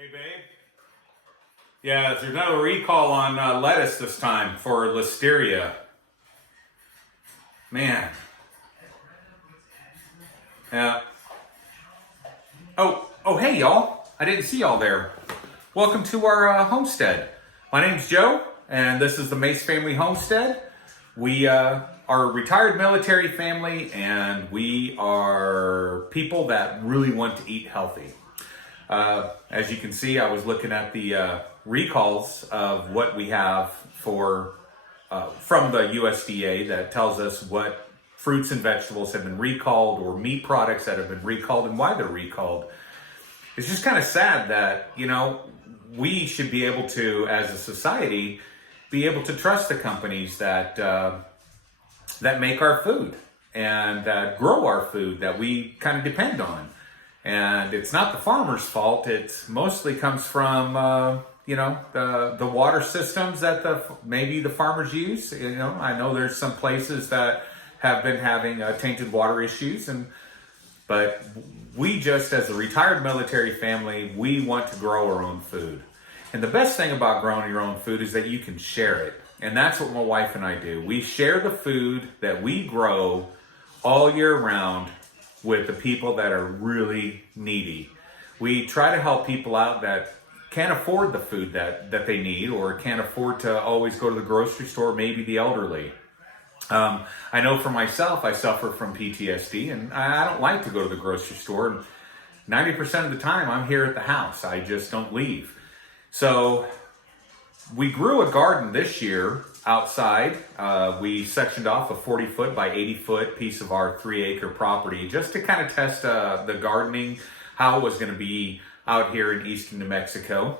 Hey, babe. Yeah, there's another recall on lettuce this time for listeria. Man. Yeah. Oh, hey, y'all. I didn't see y'all there. Welcome to our homestead. My name's Joe, and this is the Mace Family Homestead. We are a retired military family, and we are people that really want to eat healthy. As you can see, I was looking at the recalls of what we have for from the USDA that tells us what fruits and vegetables have been recalled, or meat products that have been recalled, and why they're recalled. It's just kind of sad that, we should be able to, as a society, be able to trust the companies that that make our food and that grow our food that we kind of depend on. And it's not the farmer's fault. It mostly comes from, the water systems that maybe the farmers use. I know there's some places that have been having tainted water issues, but we just, as a retired military family, we want to grow our own food. And the best thing about growing your own food is that you can share it. And that's what my wife and I do. We share the food that we grow all year round with the people that are really needy. We try to help people out that can't afford the food that they need, or can't afford to always go to the grocery store, maybe the elderly. I know for myself, I suffer from PTSD, and I don't like to go to the grocery store. 90% of the time, I'm here at the house. I just don't leave. So we grew a garden this year outside. We sectioned off a 40-foot by 80-foot piece of our 3-acre property just to kind of test the gardening, how it was going to be out here in eastern New Mexico.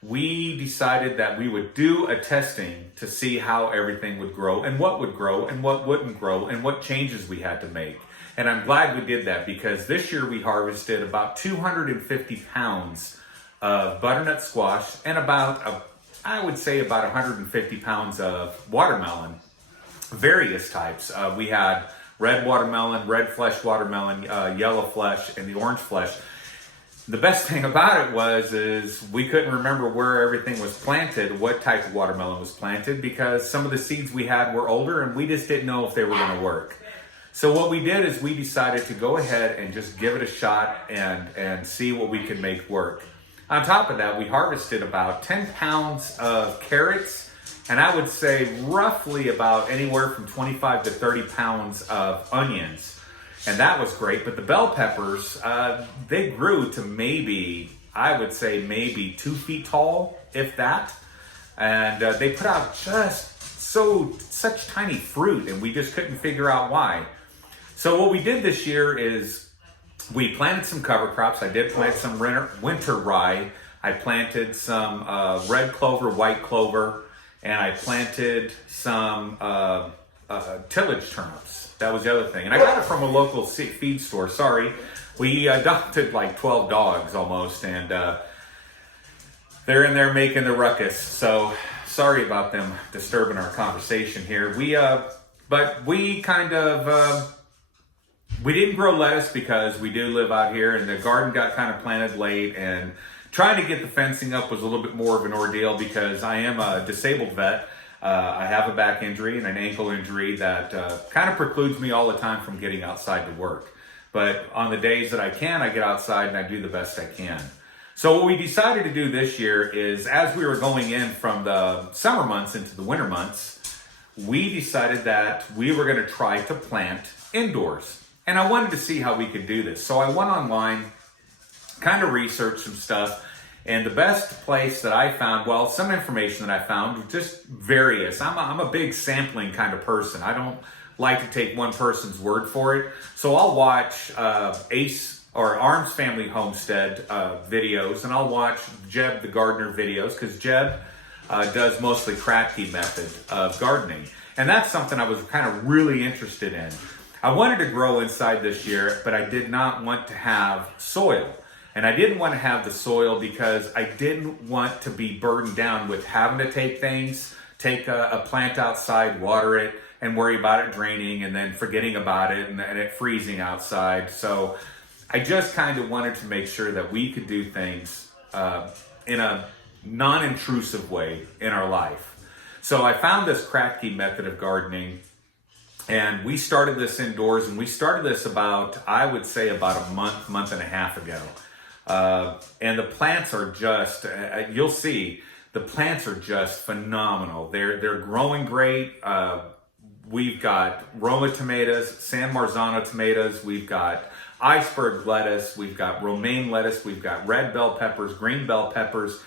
We decided that we would do a testing to see how everything would grow and what wouldn't grow and what changes we had to make. And I'm glad we did that, because this year we harvested about 250 pounds of butternut squash and about 150 pounds of watermelon, various types. We had red watermelon, red flesh watermelon, yellow flesh, and the orange flesh. The best thing about it is we couldn't remember where everything was planted, what type of watermelon was planted, because some of the seeds we had were older and we just didn't know if they were going to work. So what we did is we decided to go ahead and just give it a shot and see what we could make work. On top of that, we harvested about 10 pounds of carrots, and I would say roughly about anywhere from 25 to 30 pounds of onions. And that was great. But the bell peppers, they grew to maybe 2 feet tall, if that. And they put out just such tiny fruit, and we just couldn't figure out why. So what we did this year is we planted some cover crops. I did plant some winter rye. I planted some red clover, white clover, and I planted some tillage turnips. That was the other thing. And I got it from a local feed store. Sorry. We adopted like 12 dogs almost, and they're in there making the ruckus. So sorry about them disturbing our conversation here. But we kind of... we didn't grow lettuce because we do live out here, and the garden got kind of planted late, and trying to get the fencing up was a little bit more of an ordeal because I am a disabled vet. I have a back injury and an ankle injury that kind of precludes me all the time from getting outside to work. But on the days that I can, I get outside and I do the best I can. So what we decided to do this year is, as we were going in from the summer months into the winter months, we decided that we were going to try to plant indoors. And I wanted to see how we could do this. So I went online, kind of researched some stuff, and the best place that I found, some information that I found was just various. I'm a big sampling kind of person. I don't like to take one person's word for it. So I'll watch Ace or Arms Family Homestead videos, and I'll watch Jeb the Gardener videos, because Jeb does mostly Kratky method of gardening. And that's something I was kind of really interested in. I wanted to grow inside this year, but I did not want to have soil. And I didn't want to have the soil because I didn't want to be burdened down with having to take a plant outside, water it, and worry about it draining, and then forgetting about it, and it freezing outside. So I just kind of wanted to make sure that we could do things in a non-intrusive way in our life. So I found this Kratky method of gardening, and we started this indoors, and we started this about, I would say about a month and a half ago. And the plants are just, you'll see, the plants are just phenomenal. They're growing great. We've got Roma tomatoes, San Marzano tomatoes, we've got iceberg lettuce, we've got romaine lettuce, we've got red bell peppers, green bell peppers,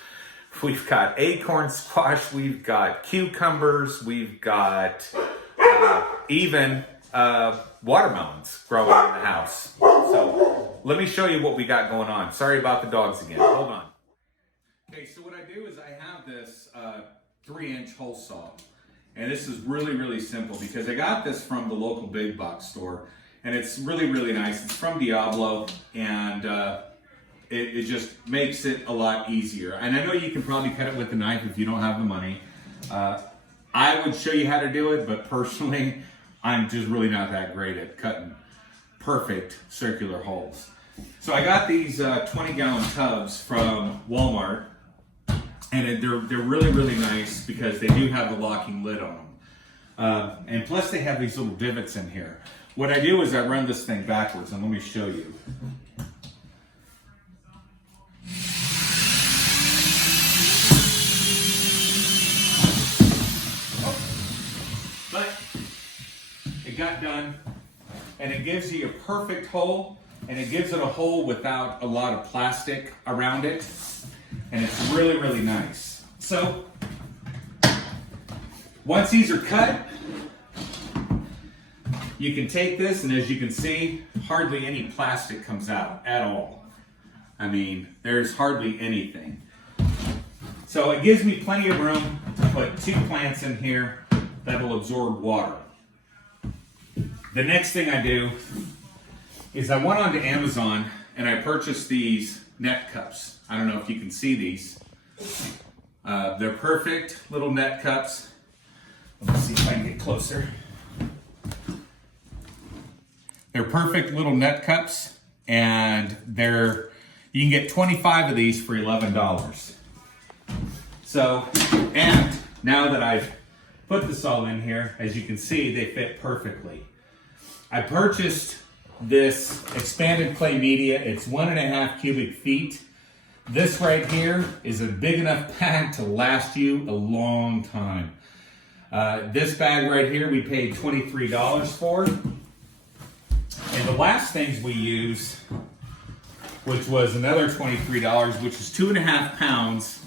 we've got acorn squash, we've got cucumbers, we've got even watermelons growing in the house. So let me show you what we got going on. Sorry about the dogs again. Hold on. Okay, so what I do is I have this 3-inch hole saw. And this is really, really simple because I got this from the local big box store. And it's really, really nice. It's from Diablo, and it just makes it a lot easier. And I know you can probably cut it with a knife if you don't have the money. I would show you how to do it, but personally, I'm just really not that great at cutting perfect circular holes. So I got these 20-gallon tubs from Walmart, and they're really, really nice because they do have the locking lid on them. And plus they have these little divots in here. What I do is I run this thing backwards, and let me show you. But it got done, and it gives you a perfect hole, and it gives it a hole without a lot of plastic around it, and it's really, really nice. So once these are cut, you can take this, and as you can see, hardly any plastic comes out at all. I mean, there's hardly anything. So it gives me plenty of room to put 2 plants in here that will absorb water. The next thing I do is I went onto Amazon and I purchased these net cups. I don't know if you can see these. They're perfect little net cups. Let me see if I can get closer. They're perfect little net cups, and you can get 25 of these for $11. So, and now that I've put this all in here, as you can see, they fit perfectly. I purchased this expanded clay media. It's 1.5 cubic feet. This right here is a big enough bag to last you a long time. This bag right here we paid $23 for. And the last things we used, which was another $23, which is 2.5 pounds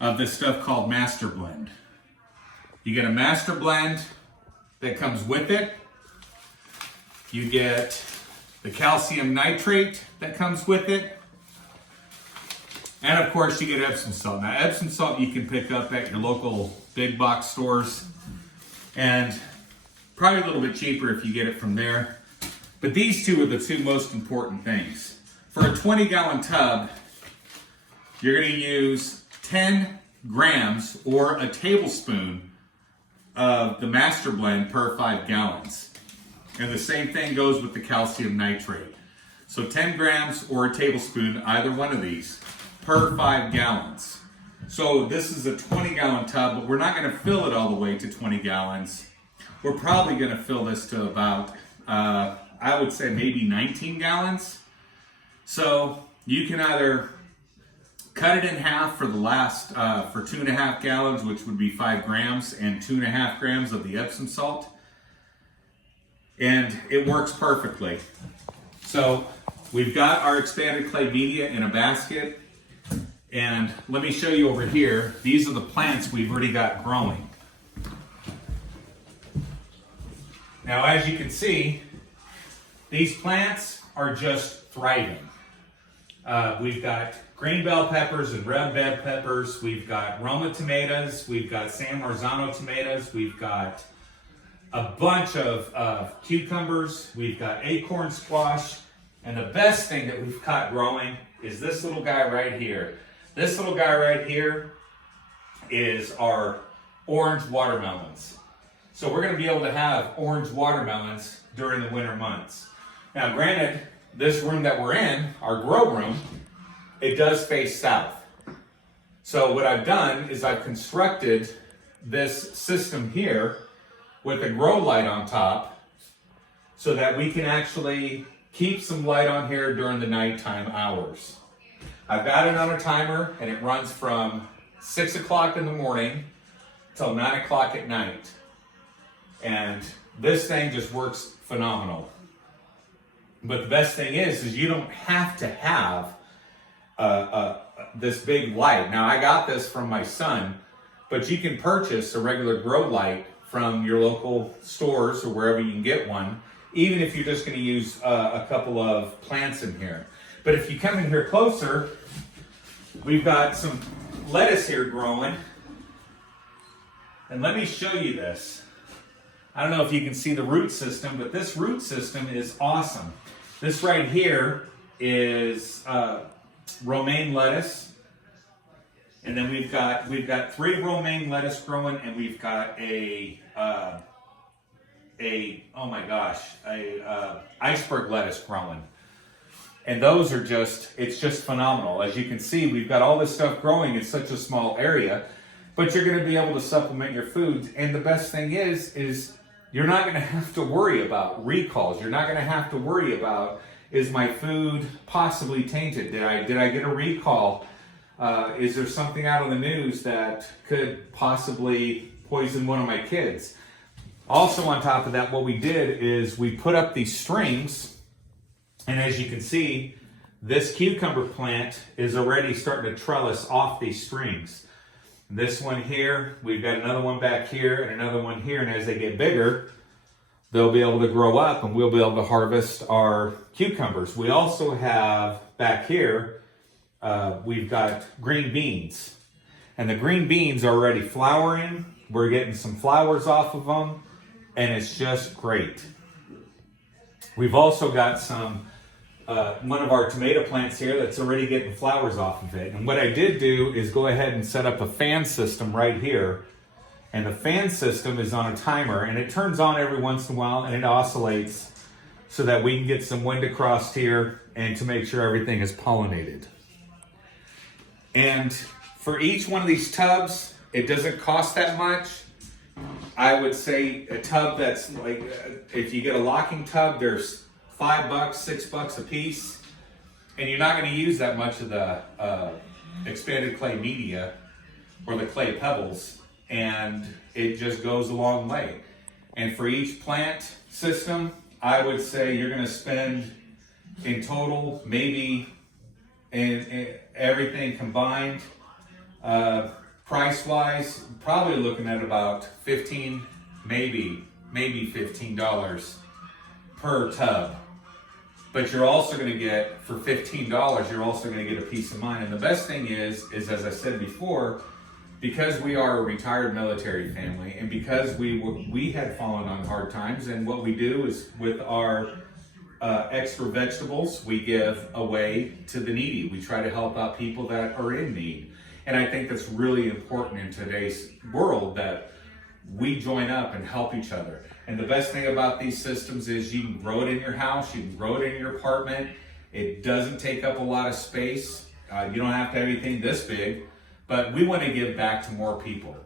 of this stuff called Master Blend. You get a Master Blend that comes with it. You get the calcium nitrate that comes with it. And of course you get Epsom salt. Now Epsom salt you can pick up at your local big box stores, and probably a little bit cheaper if you get it from there. But these two are the 2 most important things. For a 20-gallon tub, you're going to use 10 grams or a tablespoon of the Master Blend per 5 gallons. And the same thing goes with the calcium nitrate. So 10 grams or a tablespoon, either one of these, per 5 gallons. So this is a 20-gallon tub, but we're not going to fill it all the way to 20 gallons. We're probably going to fill this to about, I would say maybe 19 gallons. So you can either cut it in half for the last, for 2.5 gallons, which would be 5 grams, and 2.5 grams of the Epsom salt. And it works perfectly. So we've got our expanded clay media in a basket. And let me show you over here. These are the plants we've already got growing. Now, as you can see, these plants are just thriving. We've got green bell peppers and red bell peppers. We've got Roma tomatoes. We've got San Marzano tomatoes. We've got a bunch of cucumbers. We've got acorn squash. And the best thing that we've got growing is this little guy right here. This little guy right here is our orange watermelons. So we're going to be able to have orange watermelons during the winter months. Now, granted, this room that we're in, our grow room, it does face south. So what I've done is I've constructed this system here with a grow light on top so that we can actually keep some light on here during the nighttime hours. I've got it on a timer and it runs from 6 o'clock in the morning till 9 o'clock at night. And this thing just works phenomenal. But the best thing is you don't have to have this big light. Now I got this from my son, but you can purchase a regular grow light from your local stores or wherever you can get one, even if you're just going to use a couple of plants in here. But if you come in here closer, we've got some lettuce here growing. And let me show you this. I don't know if you can see the root system, but this root system is awesome. This right here is romaine lettuce. And then we've got 3 romaine lettuce growing, and we've got a iceberg lettuce growing. And those are it's just phenomenal. As you can see, we've got all this stuff growing in such a small area, but you're going to be able to supplement your foods. And the best thing is you're not going to have to worry about recalls. You're not going to have to worry about, is my food possibly tainted? Did I get a recall? Is there something out on the news that could possibly poison one of my kids? Also on top of that, what we did is we put up these strings, and as you can see, this cucumber plant is already starting to trellis off these strings. This one here, we've got another one back here and another one here, and as they get bigger, they'll be able to grow up and we'll be able to harvest our cucumbers. We also have back here, we've got green beans. And the green beans are already flowering. We're getting some flowers off of them, and it's just great. We've also got some, one of our tomato plants here that's already getting flowers off of it. And what I did do is go ahead and set up a fan system right here. And the fan system is on a timer, and it turns on every once in a while, and it oscillates so that we can get some wind across here and to make sure everything is pollinated. And for each one of these tubs, it doesn't cost that much. I would say a tub that's like, if you get a locking tub, there's $5, $6 a piece. And you're not going to use that much of the expanded clay media or the clay pebbles. And it just goes a long way. And for each plant system, I would say you're going to spend in total, maybe in everything combined, price-wise, probably looking at about $15, maybe $15 per tub. But you're also going to get, for $15, you're also going to get a peace of mind. And the best thing is as I said before, because we are a retired military family, and because we had fallen on hard times, and what we do is with our extra vegetables, we give away to the needy. We try to help out people that are in need. And I think that's really important in today's world, that we join up and help each other. And the best thing about these systems is you can grow it in your house, you can grow it in your apartment. It doesn't take up a lot of space. You don't have to have anything this big, but we want to give back to more people.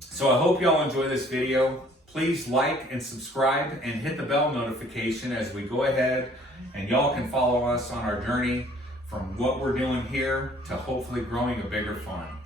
So I hope y'all enjoy this video. Please like and subscribe and hit the bell notification as we go ahead, and y'all can follow us on our journey from what we're doing here to hopefully growing a bigger farm.